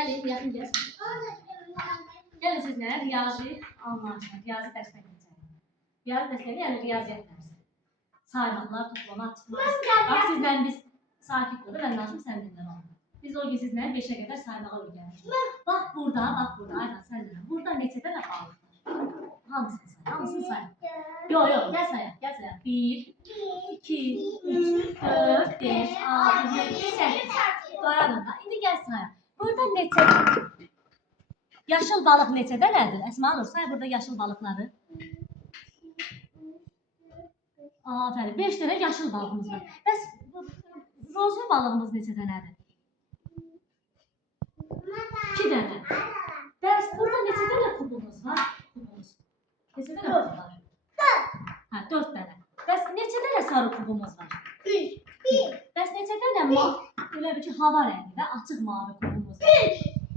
Gəlin, yaxın gəl. Gəlin sizlə riyazi almanızdan, riyazi dəstək edəcəyim. Riyazi dəstəyi, yəni riyaziyyat dərsi. Saymalar, toplama, çıxmaq. Bax, sizlə biz sakit olur, mən lazım sən dinlə oldu. Biz o gün sizlə 5'ə qədər saymağa öyrənmişik. Bax burada, Aydan sən dinlə. Burada neçə dənə balıq var? Hamısını say. Yox, gəl sayaq. 1, 2, 3, 4, 5, 6, 7, 8. Dayanın da. İndi gəl sayaq. Burada neçə yaşıl balıq neçə dənədir? Əsma Nur, say burada yaşıl balıqları. Aferin. 5 dənə yaşıl balığımız var. Bəs rozlu balığımız neçə dənədir? 2 dənə. Bəs burada neçə dənə kubumuz var? Neçə dənə kubumuz var? 4 dənə. Bəs neçə dənə sarı kubumuz var? 1. Bəs neçə dənə elə bir ki, hava rəngində açıq mavi kubumuz var?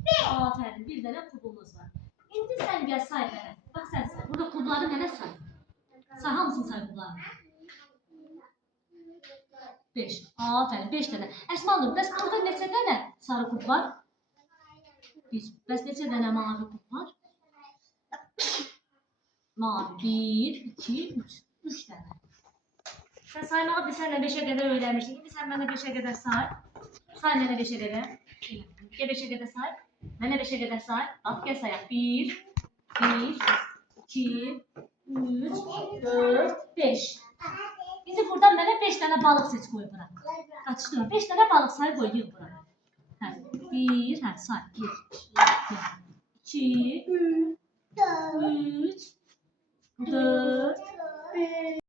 1. Aferin. 1 dənə kubumuz var. İndi sən gəl say mənə. Bax sən say. Burada kubları mənə say. Say, hamısını say kubları. 5. Aferin. 5 dənə. Əsma Nur, bəs burada neçə dənə sarı kub var? 1. Bəs neçə dənə mavi kub var? Mavi. 1, 2, 3. 3 dənə. Sən saymağı biz sənlə 5'ə qədər öyrənmişdik. İndi sən mənə 5'ə qədər say. Say mənə 5'ə qədər. Gəl 5'ə qədər say. Mənə 5'ə qədər say. Bax, gəl sayaq. 1, 2, 3, 4, 5. İndi buradan mənə 5 dənə balıq seç qoy bura. Qaçışdırma. 5 dənə balıq say qoy yığ bura. 1, say. 1, 2, 3, 4, 5.